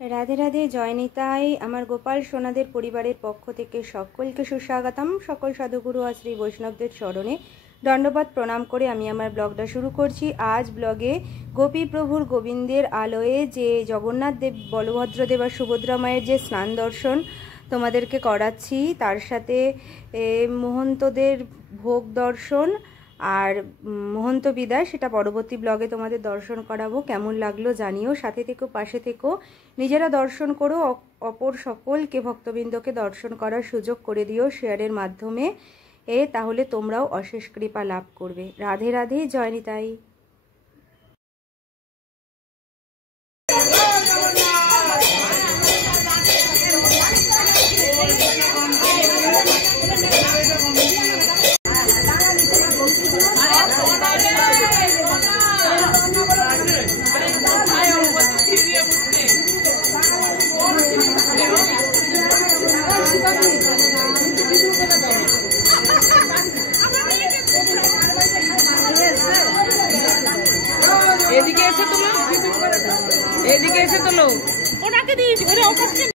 राधे राधे जय निताई आमार गोपाल सोनादेर परिवारेर पक्ष थेके सकलके सुस्वागतम। सकल साधुगुरु और श्री वैष्णवदेर चरणे दंडवत प्रणाम करे आमी आमार ब्लगटा शुरू करछि। आज ब्लगे गोपी प्रभुर गोविंदेर आलोये जे जगन्नाथ देव बलभद्र देव और सुभद्रा मायेर जे स्नान दर्शन तोमादेरके कराচ্ছি, तार साथे महन्तदेर भोग दर्शन और महंत विदाय सेटा परवर्ती ब्लगे तुम्हारे दर्शन कराबो। केमन लागलो जानियो, साथे थेको पाशे थेको, निजेरा दर्शन करो, अपर सकल के भक्तबिंदके दर्शन करार सुयोग करे दिओ शेयारेर माध्यमे, ताहले तोमराओ अशेष कृपा लाभ करबे। राधे राधे जय निताई। এদিকে এসে তোলো ওটাকে দিয়েছি ওরে অবশ্যই।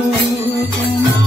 তোমার